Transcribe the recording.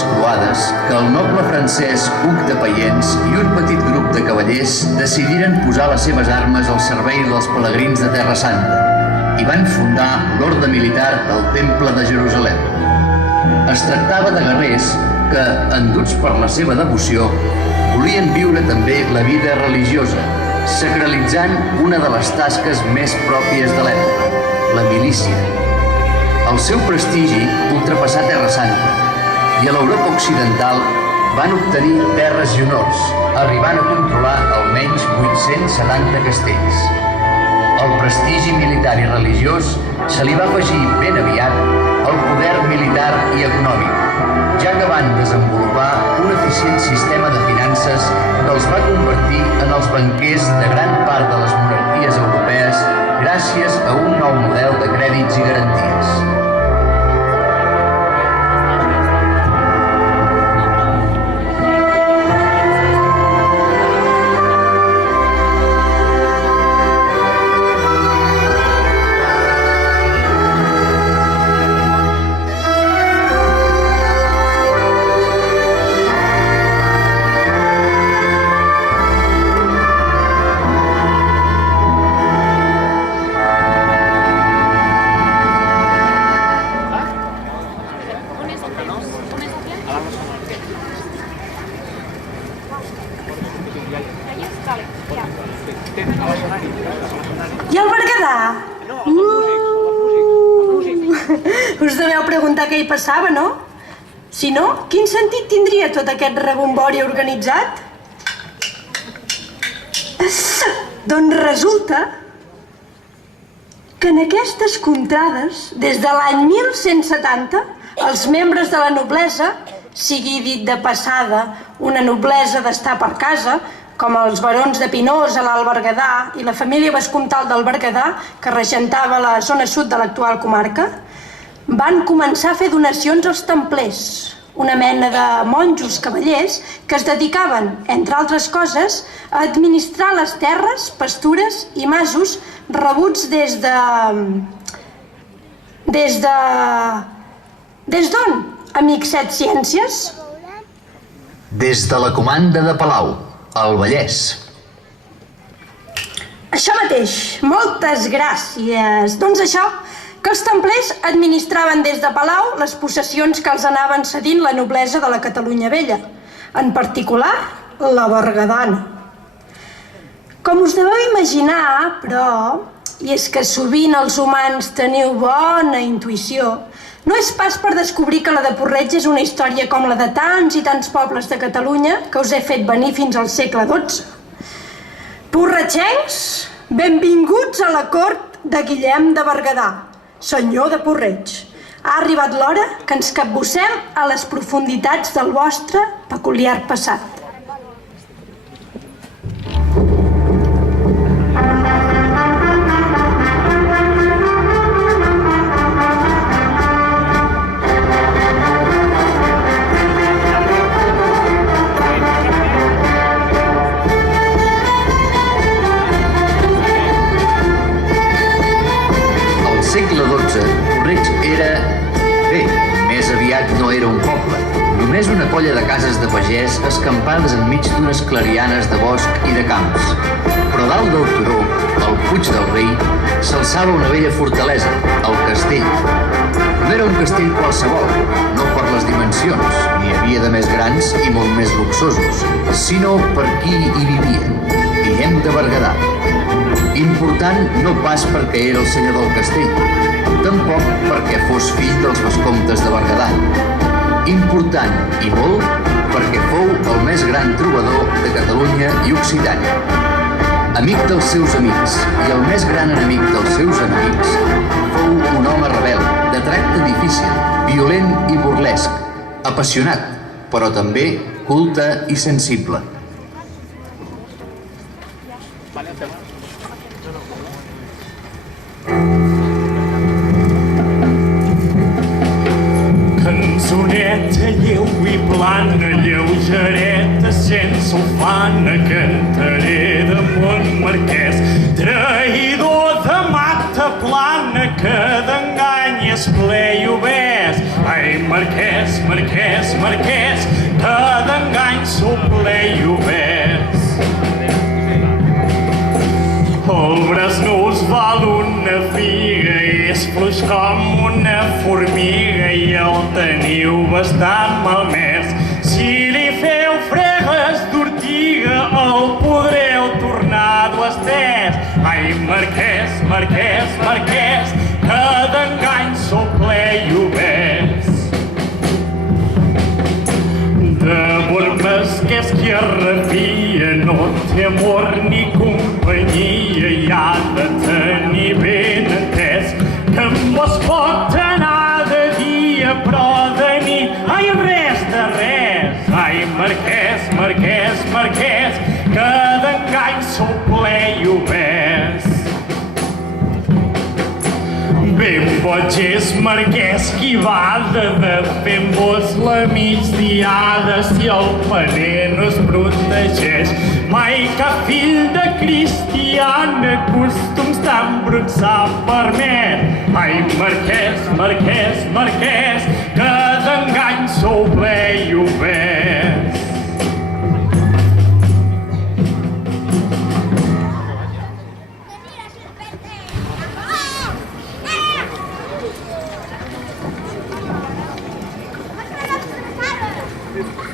les croades que el noble francès Hug de Payens i un petit grup de cavallers decidiren posar les seves armes al servei dels pelegrins de Terra Santa i van fundar l'orde militar del Temple de Jerusalem. Es tractava de guerrers que, enduts per la seva devoció, volien viure també la vida religiosa, sacralitzant una de les tasques més pròpies de l'època, la milícia. El seu prestigi ultrapassà Terra Santa i a l'Europa occidental van obtenir terres i honors, arribant a controlar almenys 870 castells. Al prestigi militar i religiós se li va afegir ben aviat el poder militar i econòmic, ja que van desenvolupar un eficient sistema de finances que els va convertir en els banquers de gran part de les monarquies europees gràcies a un nou model de crèdits i garanties. I el Berguedà? Us deveu preguntar què hi passava, no? Si no, quin sentit tindria tot aquest rebombori organitzat? Doncs resulta que en aquestes contrades, des de l'any 1170, els membres de la noblesa, sigui dit de passada una noblesa d'estar per casa, com els barons de Pinós a l'Alt Berguedà i la família vescomtal del Berguedà, que regentava la zona sud de l'actual comarca, van començar a fer donacions als templers, una mena de monjos cavallers que es dedicaven, entre altres coses, a administrar les terres, pastures i masos rebuts des d'on, amic Set Ciències? Des de la comanda de Palau, al Vallès. Això mateix, moltes gràcies. Doncs això, que els templers administraven des de Palau les possessions que els anaven cedint la noblesa de la Catalunya Vella, en particular la berguedana. Com us deveu imaginar, però, i és que sovint els humans teniu bona intuïció, no és pas per descobrir que la de Porreig és una història com la de tants i tants pobles de Catalunya que us he fet venir fins al segle XII. Porretgencs, benvinguts a la cort de Guillem de Berguedà, senyor de Porreig. Ha arribat l'hora que ens capbussem a les profunditats del vostre peculiar passat. Només una colla de cases de pagès escampades enmig d'unes clarianes de bosc i de camps. Però dalt del turó, al Puig del Rei, s'alçava una vella fortalesa, el castell. No era un castell qualsevol, no per les dimensions, n'hi havia de més grans i molt més luxosos, sinó per qui hi vivia, Guillem de Berguedà. Important no pas perquè era el senyor del castell, tampoc perquè fos fill dels vescomtes de Berguedà. Important i molt perquè fou el més gran trobador de Catalunya i Occitània. Amic dels seus amics i el més gran enemic dels seus enemics, fou un home rebel, de tracte difícil, violent i burlesc, apassionat, però també culte i sensible. Cançoneta lleu i plana, lleugereta, sense ufana, cantaré de Montmarquès. Traïdor de mata plana, que d'engany és ple i obès. Ai, marquès, marquès, marquès, bastant malmès. Si li feu fregues d'ortiga, el podreu tornar d'estès. Ai, marquès, marquès, marquès, que d'engany sou ple i obès. De bormes que és qui es refia, no té amor ni companyia, i ha de tenir ben entès que amb vos pot anar de dia, però de nit, ai, res de res. Ai, marquès, marquès, marquès, que d'engany sou ple i obès. Ben boig és marquès qui va de fent-vos la migdiada, si el paner no es protegeix. Mai cap fill de cristiana costums tan bruts s'ha permet. Ai, marquès, marquès, marquès, que d'engany sou ple i obès. Thank you.